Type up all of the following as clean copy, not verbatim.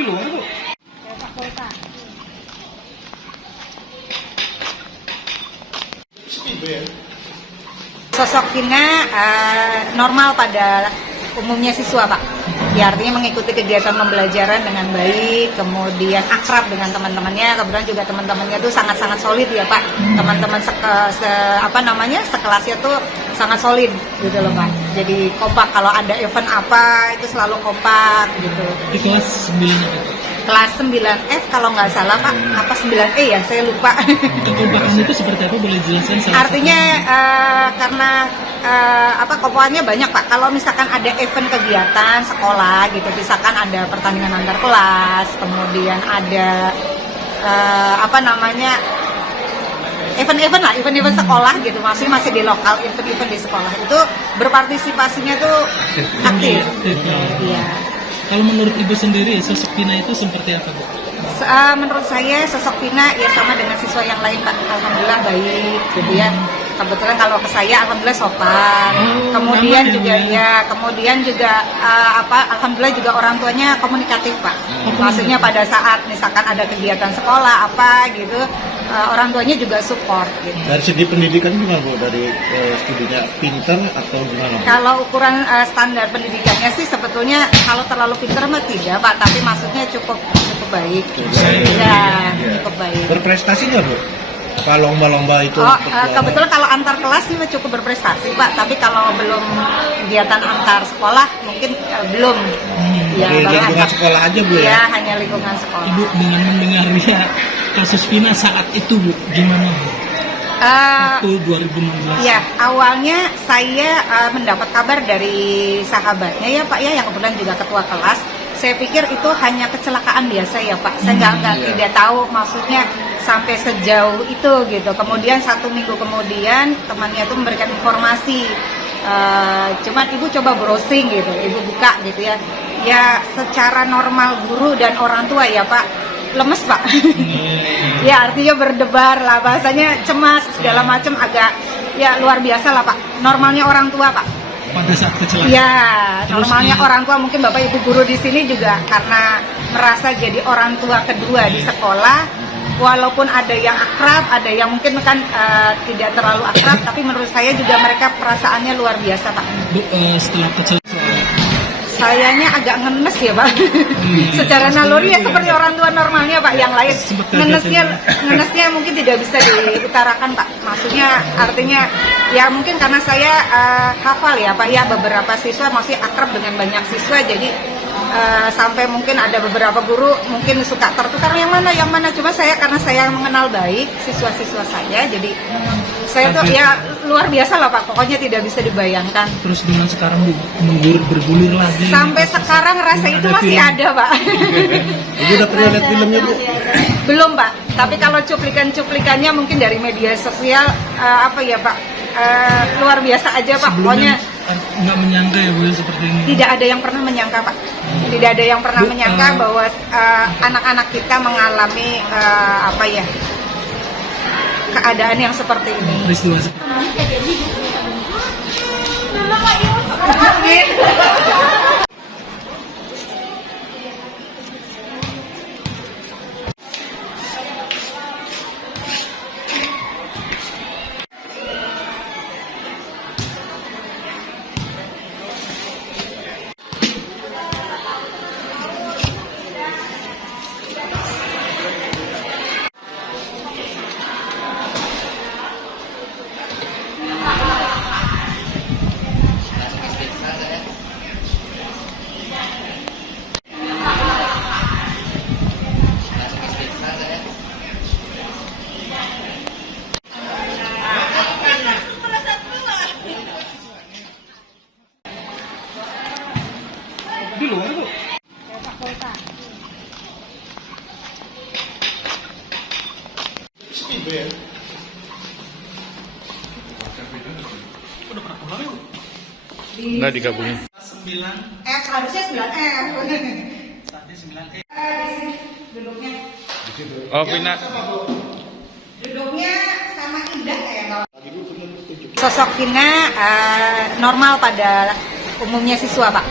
Dulu, Bu. Sosok Vina normal pada umumnya siswa, Pak. Ya, artinya mengikuti kegiatan pembelajaran dengan baik, kemudian akrab dengan teman-temannya. Kebetulan juga teman-temannya itu sangat-sangat solid ya, Pak. Teman-teman sekelasnya tuh sangat solid gitu loh, Pak. Jadi kompak, kalau ada event apa itu selalu kompak gitu. Di kelas 9 apa? Kelas 9F kalau nggak salah, Pak. Apa 9E ya, saya lupa. Kekompakan itu seperti apa, boleh jelaskan? Artinya karena kompoannya banyak, Pak. Kalau misalkan ada event kegiatan sekolah gitu, misalkan ada pertandingan antar kelas, kemudian ada event-event sekolah gitu, masih di lokal, event-event di sekolah itu berpartisipasinya tuh aktif. Iya. Kalau menurut Ibu sendiri, sosok Vina itu seperti apa, Bu? Menurut saya sosok Vina ya sama dengan siswa yang lain, Pak. Alhamdulillah baik gitu ya. Kebetulan kalau ke saya alhamdulillah sopan. Kemudian juga alhamdulillah juga orang tuanya komunikatif, Pak. Maksudnya pada saat misalkan ada kegiatan sekolah apa gitu, orang tuanya juga support gitu. Dari segi pendidikan gimana, Bu? Dari studinya pinter atau gimana, Bu? Kalau ukuran standar pendidikannya sih sebetulnya kalau terlalu pinter mah tidak, Pak, tapi maksudnya cukup baik. Ya, cukup baik. Berprestasi nggak, Bu? Kalau lomba-lomba itu? Kebetulan kalau antar kelas sih cukup berprestasi, Pak. Tapi kalau belum kegiatan antar sekolah mungkin belum. Ya, lingkungan sekolah aja, Bu, ya? Ya, hanya lingkungan sekolah. Ibu dengan mendengarnya kasus Vina saat itu, Bu, gimana, Bu? Waktu 2016. Ya, awalnya saya mendapat kabar dari sahabatnya ya, Pak, ya, yang kebetulan juga ketua kelas. Saya pikir itu hanya kecelakaan biasa ya, Pak. Saya tidak tahu maksudnya sampai sejauh itu gitu. Kemudian 1 minggu kemudian temannya itu memberikan informasi. Cuman ibu coba browsing gitu, ibu buka gitu ya. Ya secara normal guru dan orang tua ya, Pak, lemes, Pak. Ya artinya berdebar lah, bahasanya cemas segala macam, agak ya luar biasa lah, Pak. Normalnya orang tua, Pak. Pada saat kecelakaan. Ya, normalnya orang tua, mungkin Bapak Ibu guru di sini juga karena merasa jadi orang tua kedua di sekolah, walaupun ada yang akrab, ada yang mungkin kan tidak terlalu akrab, tapi menurut saya juga mereka perasaannya luar biasa, Pak. Bu, setelah kecelakaan, sayanya agak ngenes ya, Pak. Secara naluri ya seperti orang tua normalnya, Pak, yang lain. Ngenesnya mungkin tidak bisa diutarakan, Pak. Maksudnya artinya ya mungkin karena saya hafal ya, Pak, ya, beberapa siswa masih akrab dengan banyak siswa, jadi sampai mungkin ada beberapa guru mungkin suka tertukar yang mana. Cuma saya karena saya mengenal baik siswa-siswa saya, jadi saya tuh ya luar biasa lah, Pak. Pokoknya tidak bisa dibayangkan. Terus dengan sekarang, Bu, bergulir lagi. Sampai sekarang rasa itu masih ada, Pak. Ibu udah pernah lihat filmnya, Bu? Belum, Pak. Tapi kalau cuplikannya mungkin dari media sosial, Pak, luar biasa aja, Pak. Sebelumnya, pokoknya nggak menyangka ya, Bu, seperti ini. tidak ada yang pernah menyangka, Pak. Tidak ada yang pernah menyangka bahwa anak-anak kita mengalami keadaan yang seperti ini. Peristiwa seperti Dulu, Bu. Nggak digabungin. 9. Harusnya 9F. Tadi 9E. Duduknya. Oh, Vina. Duduknya sama Indah ya, kalau sosok Vina normal pada umumnya siswa, Pak.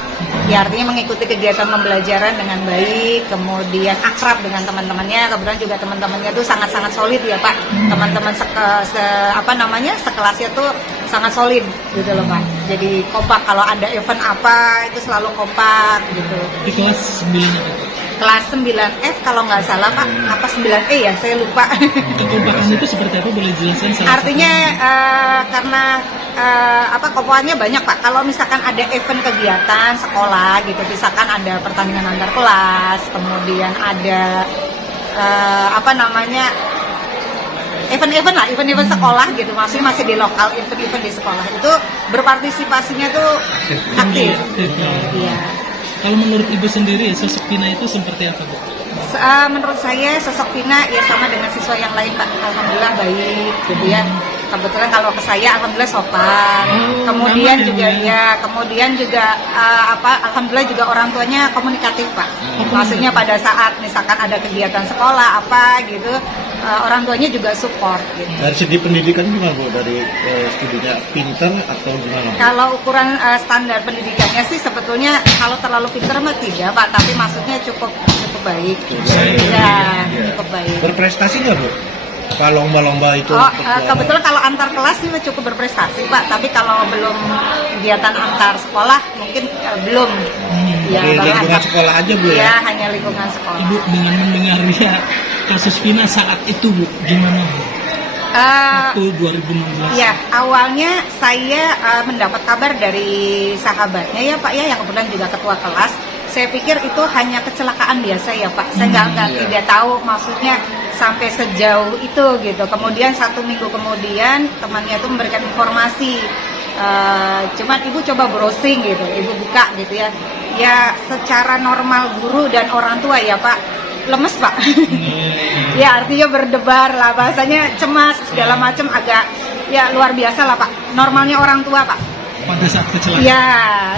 Ya artinya mengikuti kegiatan pembelajaran dengan baik, kemudian akrab dengan teman-temannya. Kebetulan juga teman-temannya tuh sangat-sangat solid ya Pak. Teman-teman sekelasnya tuh sangat solid gitu loh Pak. Jadi kompak, kalau ada event apa itu selalu kompak gitu. Di kelas 9 apa? Kelas 9F kalau nggak salah Pak, apa 9E ya, saya lupa. Kekompakan itu seperti apa, boleh jelaskan? Artinya karena kompakannya banyak Pak. Kalau misalkan ada event kegiatan sekolah gitu, misalkan ada pertandingan antar kelas, kemudian ada event-event lah, event-event sekolah gitu, masih di lokal, event-event di sekolah itu berpartisipasinya tuh aktif. Iya. Kalau menurut Ibu sendiri, sosok Vina itu seperti apa, Bu? Menurut saya sosok Vina ya sama dengan siswa yang lain Pak. Alhamdulillah baik gitu ya. Kebetulan kalau ke saya alhamdulillah sopan. Kemudian juga alhamdulillah juga orang tuanya komunikatif Pak. Maksudnya pada saat misalkan ada kegiatan sekolah apa gitu, orang tuanya juga support gitu. Dari segi pendidikan gimana Bu? Dari studinya pinter atau gimana? Kalau ukuran standar pendidikannya sih sebetulnya kalau terlalu pinter mah tidak Pak, tapi maksudnya cukup baik. Cukup baik. Berprestasi nggak Bu? Kalau lomba-lomba itu? Kebetulan kalau antar kelas sih cukup berprestasi Pak, tapi kalau belum kegiatan antar sekolah mungkin belum. Ya, lingkungan sekolah aja Bu ya? Ya, hanya lingkungan sekolah. Ibu dengan mendengarnya kasus Vina saat itu Bu, gimana Bu? Waktu 2016. Ya, awalnya saya mendapat kabar dari sahabatnya ya Pak ya, yang kebetulan juga ketua kelas. Saya pikir itu hanya kecelakaan biasa ya Pak. Saya tidak tahu maksudnya sampai sejauh itu gitu. Kemudian 1 minggu kemudian temannya itu memberikan informasi. Cuman ibu coba browsing gitu, ibu buka gitu ya. Ya secara normal guru dan orang tua ya Pak, lemes Pak. Ya artinya berdebar lah, bahasanya cemas segala macam, agak ya luar biasa lah Pak. Normalnya orang tua Pak. Pada saat kecelakaan. Ya,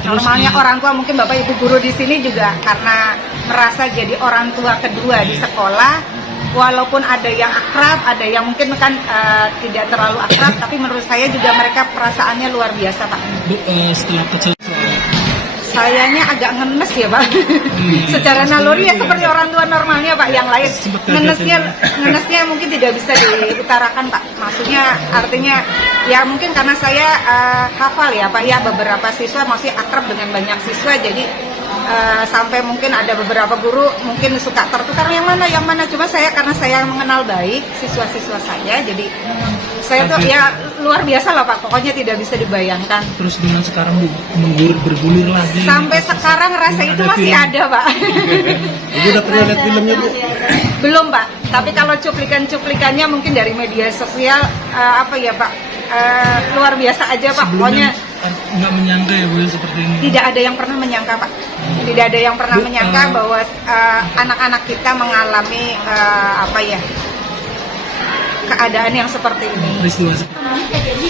normalnya orang tua, mungkin Bapak Ibu guru di sini juga karena merasa jadi orang tua kedua di sekolah, walaupun ada yang akrab, ada yang mungkin kan tidak terlalu akrab, tapi menurut saya juga mereka perasaannya luar biasa Pak. Bu, setelah kecelakaan sayanya agak ngenes ya Pak. Secara naluri ya seperti orang tua normalnya Pak yang lain. Ngenesnya mungkin tidak bisa diutarakan Pak. Maksudnya artinya ya mungkin karena saya hafal ya Pak ya, beberapa siswa masih akrab dengan banyak siswa, jadi sampai mungkin ada beberapa guru mungkin suka tertukar yang mana. Cuma saya karena saya mengenal baik siswa-siswa saya, jadi saya tuh ya luar biasa lah Pak, pokoknya tidak bisa dibayangkan. Terus dengan sekarang Bu, bergulir lagi. Sampai sekarang rasa itu masih ada Pak. Ibu udah pernah lihat filmnya Bu? Belum Pak, tapi kalau cuplikan-cuplikannya mungkin dari media sosial Pak, luar biasa aja Pak. Pokoknya nggak menyangka ya Bu seperti ini. Tidak ada yang pernah menyangka Pak. Tidak ada yang pernah menyangka bahwa anak-anak kita mengalami keadaan yang seperti ini. Peristiwa seperti ini.